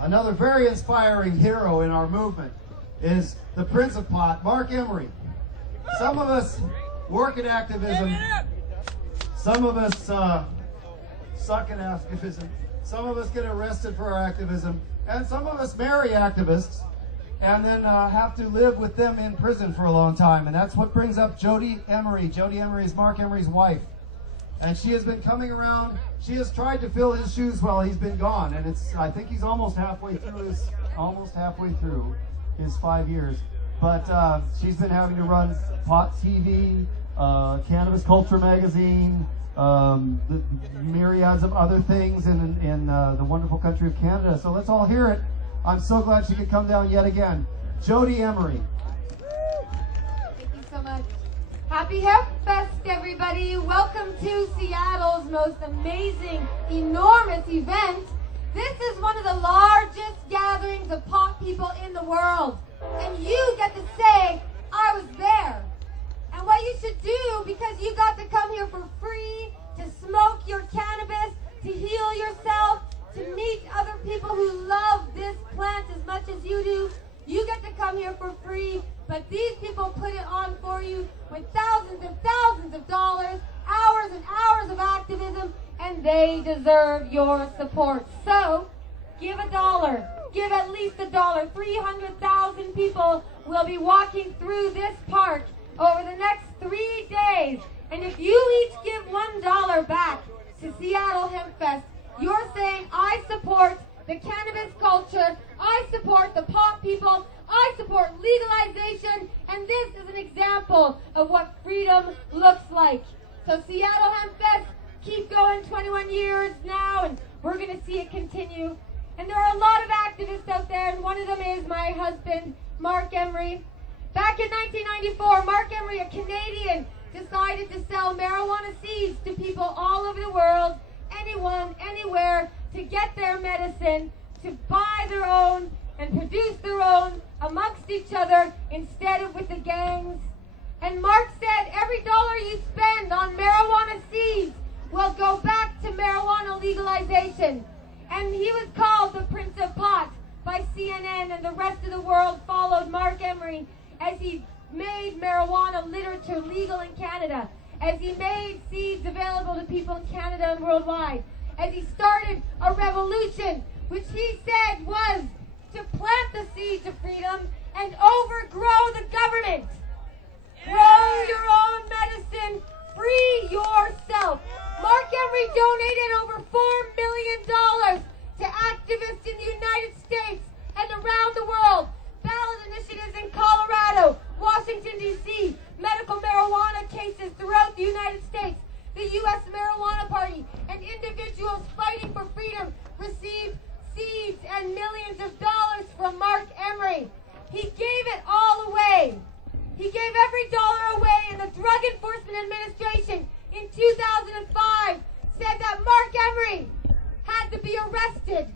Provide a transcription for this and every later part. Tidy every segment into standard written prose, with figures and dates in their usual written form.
another very inspiring hero in our movement is the Prince of Pot, Mark Emery. Some of us work in activism. Some of us suck at activism. Some of us get arrested for our activism. And some of us marry activists and then have to live with them in prison for a long time. And that's what brings up Jodie Emery. Jodie Emery is Mark Emery's wife. And she has been coming around. She has tried to fill his shoes while he's been gone. And I think he's almost halfway through his 5 years. But she's been having to run Pot TV, Cannabis Culture Magazine, the myriads of other things in the wonderful country of Canada. So let's all hear it. I'm so glad she could come down yet again. Jodie Emery. Thank you so much. Happy Hempfest, everybody. Welcome to Seattle's most amazing, enormous event. This is one of the largest gatherings of pot people in the world. And you get to say, I was there. And what you should do, because you got to come here for free, to smoke your cannabis, to heal yourself, to meet other people who love this plant as much as you do. You get to come here for free, but these people put it on for you with thousands and thousands of dollars, hours and hours of activism, and they deserve your support. So, give $1. Give at least $1. 300,000 people will be walking through this park over the next 3 days. And if you each give $1 back to Seattle Hempfest, you're saying, I support the cannabis culture, I support the pot people, I support legalization, and this is an example of what freedom looks like. So Seattle Hempfest, keep going, 21 years now, and we're going to see it continue. And there are a lot of activists out there, and one of them is my husband, Mark Emery. Back in 1994, Mark Emery, a Canadian, decided to sell marijuana seeds to people all over the world, anyone, anywhere, to get their medicine, to buy their own and produce their own amongst each other instead of with the gangs. And Mark said every dollar you spend on marijuana seeds will go back to marijuana legalization. And he was called the Prince of Pot by CNN, and the rest of the world followed Mark Emery as he made marijuana literature legal in Canada, as he made seeds available to people in Canada and worldwide, as he started a revolution, which he said was to plant the seeds of freedom and overgrow the government. Grow your own medicine, free yourself. Mark Emery donated over $4 million to activists in the United States and around the world, ballot initiatives in Colorado, Washington, D.C., medical marijuana cases throughout the United States. The U.S. Marijuana Party and individuals fighting for freedom received seeds and millions of dollars from Mark Emery. He gave it all away. He gave every dollar away, and the Drug Enforcement Administration in 2005 said that Mark Emery had to be arrested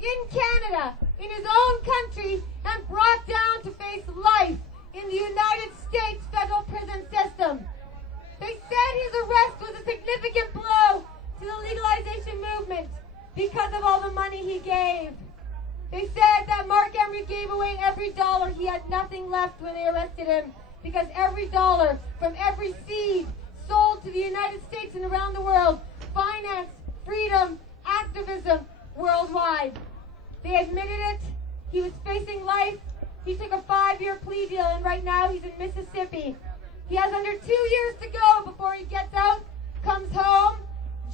in Canada, in his own country, and brought down to face life in the United States federal prison system. They said his arrest was a significant blow to the legalization movement because of all the money he gave. They said that Mark Emery gave away every dollar. He had nothing left when they arrested him, because every dollar from every seed sold to the United States and around the world financed freedom, activism worldwide. They admitted it. He was facing life. He took a 5-year plea deal, and right now he's in Mississippi. He has under 2 years to go before he gets out, comes home,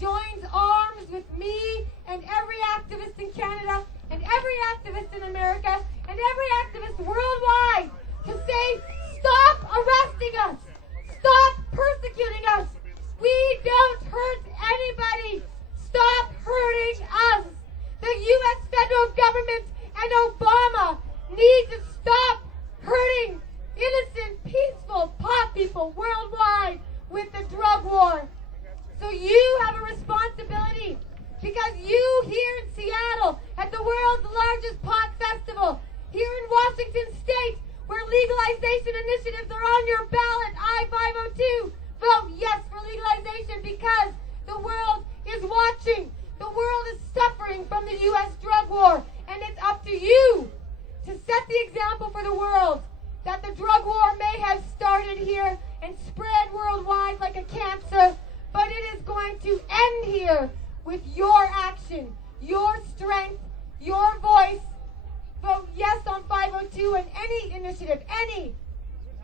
joins arms with me and every activist in Canada and every activist in America and every activist worldwide to say, stop arresting us! Stop persecuting us! We don't hurt anybody! Stop hurting us! The U.S. federal government and Obama need to stop hurting innocent, peaceful pot people worldwide with the drug war. So you have a responsibility, because you here in Seattle, at the world's largest pot festival, here in Washington State, where legalization initiatives are on your ballot, I-502, vote yes for legalization, because the world is watching. The world is suffering from the U.S. drug war, and it's up to you to set the example for the world that the drug war may have started here and spread worldwide like a cancer, but it is going to end here with your action, your strength, your voice. Vote yes on 502 and any initiative, any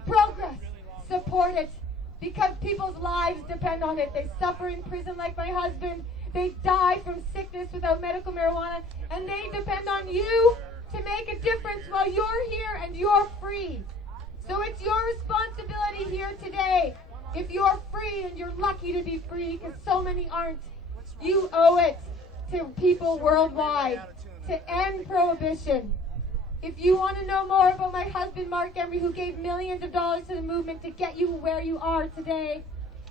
progress. Support it because people's lives depend on it. They suffer in prison like my husband. They die from sickness without medical marijuana, and they depend on you to make a difference while you're here and you're free. So it's your responsibility here today. If you're free, and you're lucky to be free because so many aren't, you owe it to people worldwide to end prohibition. If you want to know more about my husband, Mark Emery, who gave millions of dollars to the movement to get you where you are today,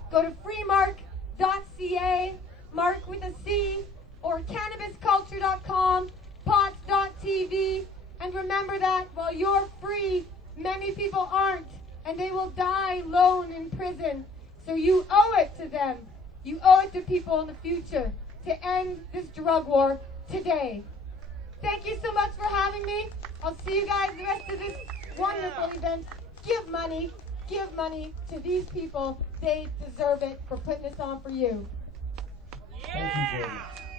go to freemark.ca, Mark with a C, or cannabisculture.com, pots.tv, and remember that while you're free, many people aren't, and they will die lone in prison. So you owe it to them. You owe it to people in the future to end this drug war today. Thank you so much for having me. I'll see you guys the rest of this wonderful event. Give money to these people. They deserve it for putting this on for you. Thank you, Jodie.